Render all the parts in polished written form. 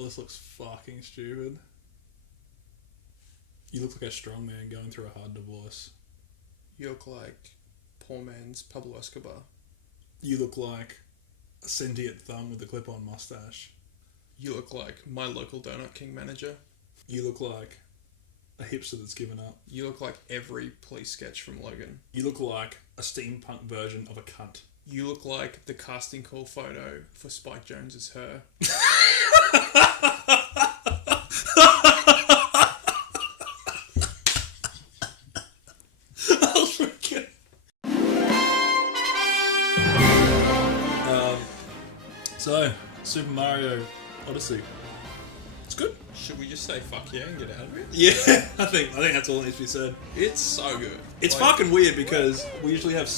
Oh, this looks fucking stupid. You look like a strong man going through a hard divorce. You look like poor man's Pablo Escobar. You look like a sentient thumb with a clip-on mustache. You look like my local Donut King manager. You look like a hipster that's given up. You look like every police sketch from Logan. You look like a steampunk version of a cunt. You look like the casting call photo for Spike Jonze's Her. So, Super Mario Odyssey. It's good. Should we just say fuck yeah and get out of it? Yeah, I think that's all that needs to be said. It's so good. It's fucking weird because we usually have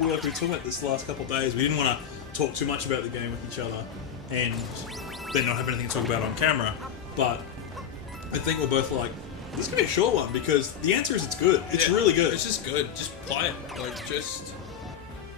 we were talking about this the last couple of days. We didn't want to talk too much about the game with each other and then not have anything to talk about on camera. But I think we're both like, this is going to be a short one because the answer is it's good. It's really good. It's just good. Just play it.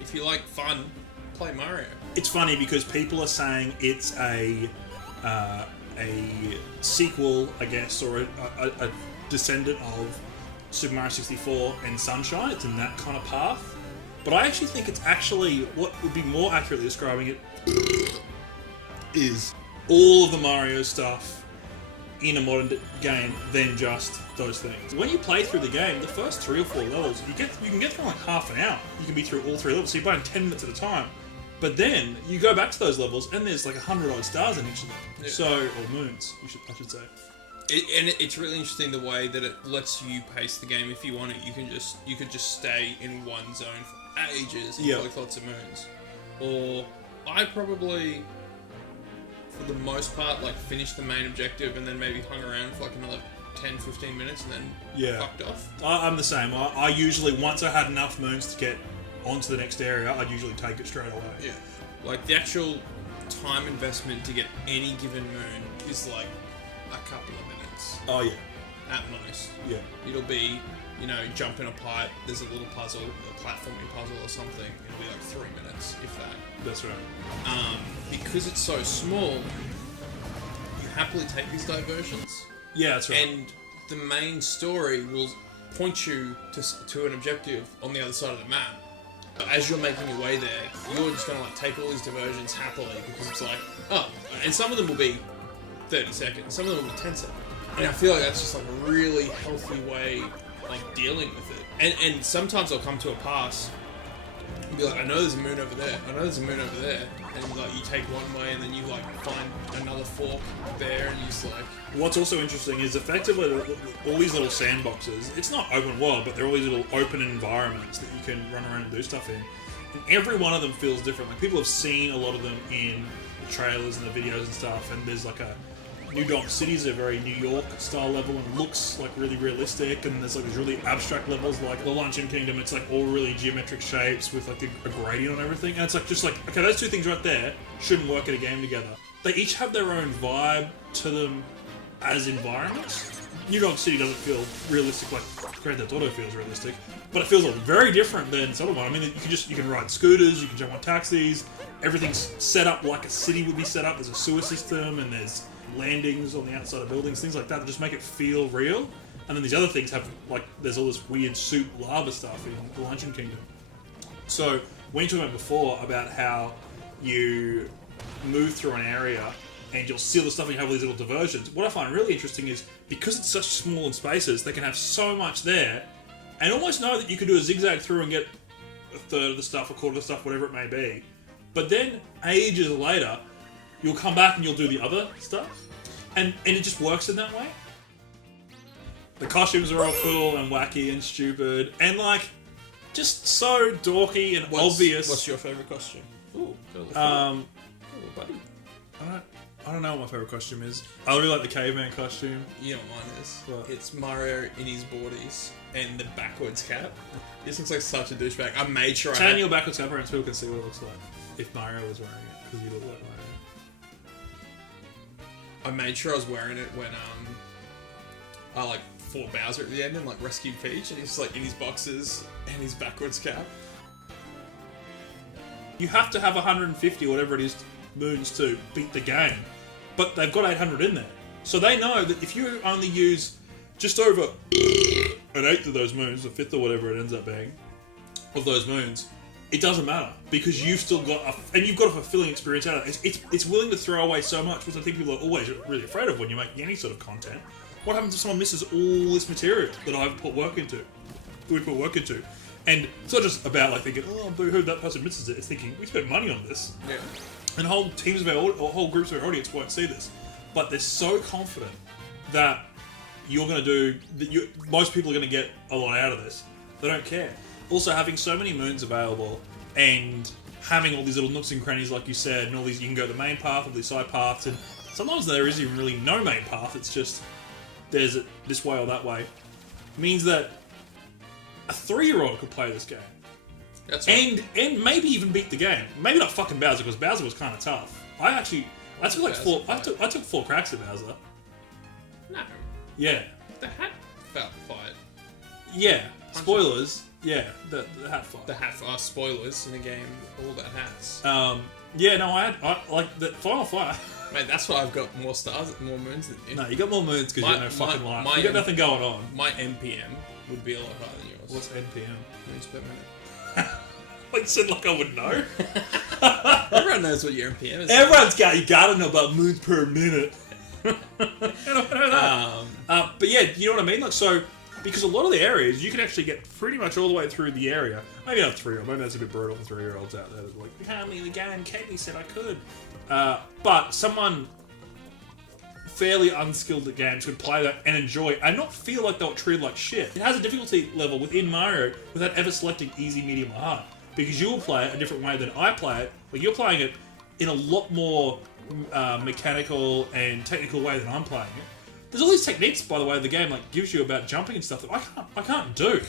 If you like fun, play Mario. It's funny because people are saying it's a sequel, I guess, or a descendant of Super Mario 64 and Sunshine. It's in that kind of path. But I actually think it's actually, what would be more accurately describing it, is all of the Mario stuff in a modern game than just those things. When you play through the game, the first 3 or 4 levels, you can get through in like half an hour. You can be through all 3 levels, so you're playing 10 minutes at a time. But then you go back to those levels, and there's like 100 odd stars in each of them. Yeah. So, or moons, I should say. It's really interesting the way that it lets you pace the game. If you want it, you could just stay in one zone for ages and collect lots of moons. Or I probably, for the most part, like finished the main objective and then maybe hung around for like another 10-15 minutes and then fucked off. I'm the same. I usually, once I had enough moons to get onto the next area, I'd usually take it straight away. Yeah. Like the actual time investment to get any given moon is like a couple of minutes. Oh yeah. At most. Yeah. It'll be, jump in a pipe, there's a little puzzle, a platforming puzzle or something, it'll be like 3 minutes, if that. That's right. Because it's so small, you happily take these diversions. Yeah, that's right. And the main story will point you to an objective on the other side of the map. As you're making your way there, you're just going to take all these diversions happily because it's like, and some of them will be 30 seconds, some of them will be 10 seconds. And I feel like that's just like a really healthy way of dealing with it. And sometimes I'll come to a pass and be like, I know there's a moon over there, and like you take one way and then you like find another fork there and you just like... What's also interesting is effectively all these little sandboxes, it's not open world, but they're all these little open environments that you can run around and do stuff in. And every one of them feels different. Like people have seen a lot of them in the trailers and the videos and stuff, and there's like New Donk City's a very New York style level and looks like really realistic, and there's like these really abstract levels like the Luncheon Kingdom. It's like all really geometric shapes with like a gradient on everything, and it's like just like, okay, those 2 things right there shouldn't work in a game together. They each have their own vibe to them as environments. New Donk City doesn't feel realistic like Grand Theft Auto feels realistic, but it feels very different than some of them. I mean, you can ride scooters, you can jump on taxis, everything's set up like a city would be set up. There's a sewer system and there's landings on the outside of buildings, things like that just make it feel real. And then these other things have, like, there's all this weird soup lava stuff in the Luncheon Kingdom. So, when you talked about before about how you move through an area and you'll see all the stuff and you have all these little diversions, what I find really interesting is because it's such small in spaces, they can have so much there and almost know that you can do a zigzag through and get a third of the stuff, a quarter of the stuff, whatever it may be. But then, ages later, you'll come back and you'll do the other stuff. And it just works in that way. The costumes are all cool and wacky and stupid. And like, just so dorky and obvious. What's your favourite costume? Ooh, buddy. I don't know what my favourite costume is. I really like the caveman costume. You know what mine is? What? It's Mario in his boardies and the backwards cap. This looks like such a douchebag. I made sure Turn your backwards cap around so people can see what it looks like. If Mario was wearing it, because you look like Mario. I made sure I was wearing it when I like fought Bowser at the end and like rescued Peach, and he's like in his boxes and his backwards cap. You have to have 150 or whatever it is moons to beat the game. but they've got 800 in there. So they know that if you only use just over an eighth of those moons, a fifth or whatever it ends up being, of those moons, it doesn't matter because you've still got and you've got a fulfilling experience out of it. It's willing to throw away so much, which I think people are always really afraid of when you're making any sort of content. What happens if someone misses all this material that I've put work into? That we put work into? And it's not just about like thinking, oh, boo-hoo, that person misses it. It's thinking, we spent money on this. Yeah. And whole teams of our or whole groups of our audience won't see this. But they're so confident that you're going to do, that most people are going to get a lot out of this. They don't care. Also, having so many moons available and having all these little nooks and crannies, like you said, and all these, you can go the main path or the side paths, and sometimes there isn't even really no main path, it's just there's it this way or that way, means that a 3-year-old could play this game. That's right. And maybe even beat the game. Maybe not fucking Bowser, because Bowser was kind of tough. I took like I took 4 cracks at Bowser. No. Yeah. The hat fight. Yeah. Spoilers. Yeah. The hat fight. The hat fight. Spoilers in a game all about hats. Yeah. No, I like the final fight. Mate, that's why I've got more stars, more moons than you. No, you got more moons because you got no fucking life. You got nothing going on. My NPM would be a lot higher than yours. What's NPM? Moons per minute. Like, said like I would know. Everyone knows what your NPM is. You gotta know about moons per minute. I don't know that. But yeah, you know what I mean? Like, so, because a lot of the areas, you can actually get pretty much all the way through the area. Maybe not 3-year-old, maybe that's a bit brutal for 3-year-olds out there. Like, you can't leave the game, Katie said I could. But someone fairly unskilled at games could play that and enjoy and not feel like they were treated like shit. It has a difficulty level within Mario without ever selecting easy, medium, or hard. Because you will play it a different way than I play it. Like, you're playing it in a lot more mechanical and technical way than I'm playing it. There's all these techniques, by the way, the game like gives you about jumping and stuff that I can't do.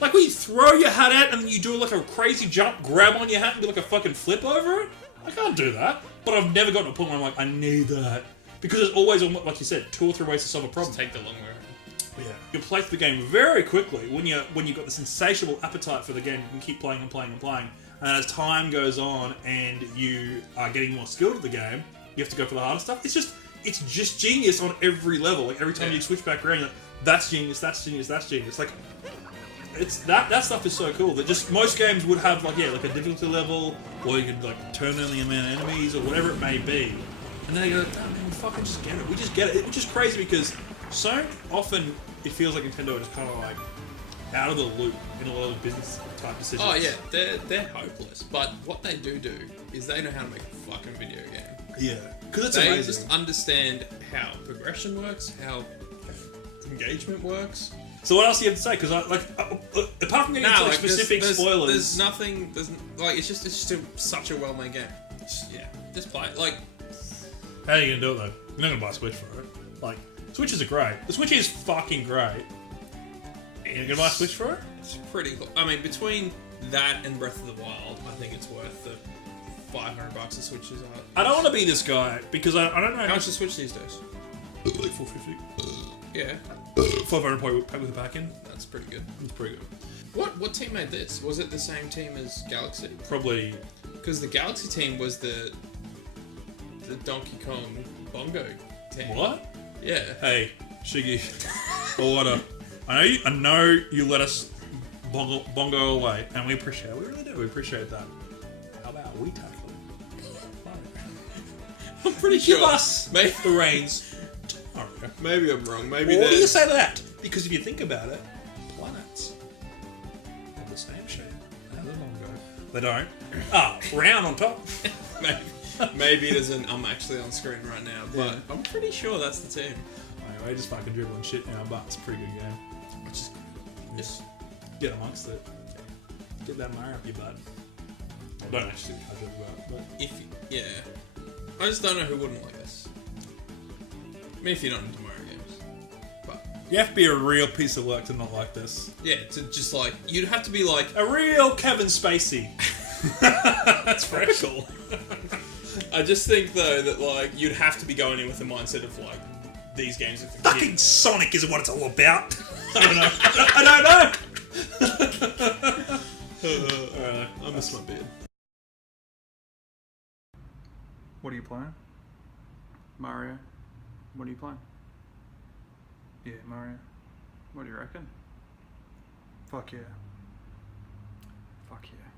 Like when you throw your hat out and then you do like a crazy jump, grab on your hat and do like a fucking flip over it. I can't do that. But I've never gotten to a point where I'm like, I need that. Because there's always, like you said, 2 or 3 ways to solve a problem. Just take the long way. Yeah. You can play through the game very quickly when you've got this insatiable appetite for the game. You can keep playing and playing and playing. And as time goes on and you are getting more skilled at the game, you have to go for the harder stuff. It's just genius on every level. Like every time you switch back around, you're like, that's genius, that's genius, that's genius. Like it's that stuff is so cool that just most games would have like a difficulty level, or you could like turn down the amount of enemies or whatever it may be. And then you go, oh, man, we fucking just get it. We just get it. Which is crazy because so often it feels like Nintendo is kind of like out of the loop in a lot of business type decisions. Oh yeah, they're hopeless. But what they do is they know how to make a fucking video game. Yeah, because it's they amazing. Just understand how progression works, how engagement works. So what else do you have to say? Because apart from getting into like specific spoilers, there's nothing. It's just such a well-made game. Just play it. Like, how are you gonna do it though? You're not gonna buy a Switch for it. Like, Switches are great. The Switch is fucking great. You're gonna buy a Switch for it? It's pretty cool. I mean, between that and Breath of the Wild, I think it's worth the $500 the Switches are. I don't want to be this guy because I don't know how much the Switch these days. Like $450. Yeah. 500 pack with a pack in. That's pretty good. It's pretty good. What team made this? Was it the same team as Galaxy? Probably. Because the Galaxy team was the Donkey Kong Bongo team. What? Yeah. Hey, Shiggy. Order. I know you let us bongo away, and we appreciate it. We really do. We appreciate that. How about we tackle it? I'm pretty sure. Give us the reins. Maybe I'm wrong. Maybe what do you say to that? Because if you think about it, planets have the same shape as a bongo. They don't. Round on top. Maybe there's an. I'm actually on screen right now, but I'm pretty sure that's the team. Anyway, just fucking dribbling shit now, but it's a pretty good game. Just get amongst it. Get that Mario up your butt. I don't actually have it about, but I just don't know who wouldn't like this. I mean, if you're not into Mario games, but you have to be a real piece of work to not like this. Yeah, to just like you'd have to be like a real Kevin Spacey. That's very cool. I just think though that like you'd have to be going in with the mindset of like these games are for fucking kids. Sonic isn't what it's all about. I don't know. I don't know. I miss my beard. What are you playing? Mario, what are you playing? Yeah, Mario. What do you reckon? Fuck yeah. Fuck yeah.